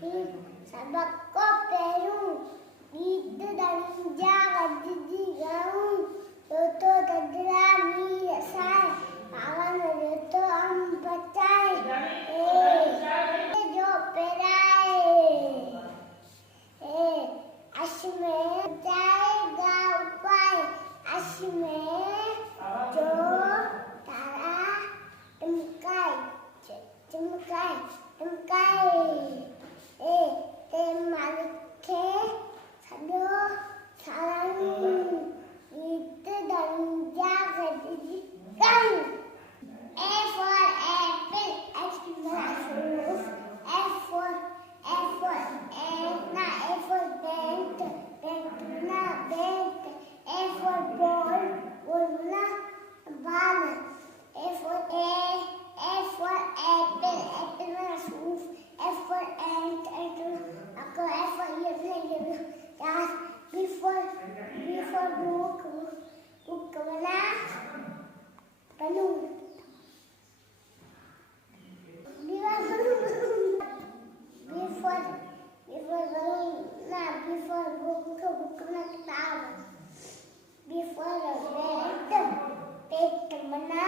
सबको पहरू गीत दंजा गद्दी गाऊं तो ददरा मी रसाय पावन तो हम बचाए जो पेराए अश्में जाएगा उपाय अश्में जो तारा चमकाए चमकाए चमकाए ते मालिके सदो सारंग गीत दंजा गद्दी गाऊं A for apple, H for roof, F for Anna, A for bent, bentna bent, A for ball, ballna ball, A for apple, apple roof, F for ant, F for yellow, B for book, book balloon. Before book na kitab. Before pet mana.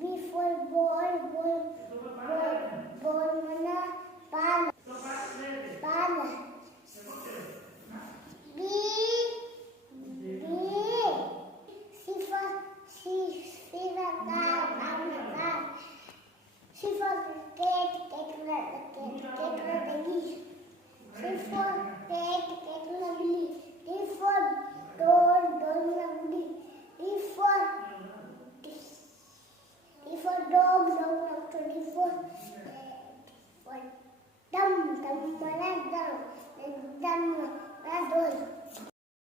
Before ball mana ball. C for cat, baby. C for cat, lovely. D for door, lovely. D for dog, lovely. D for dumb, dumb, dumb, dumb, dumb, dumb,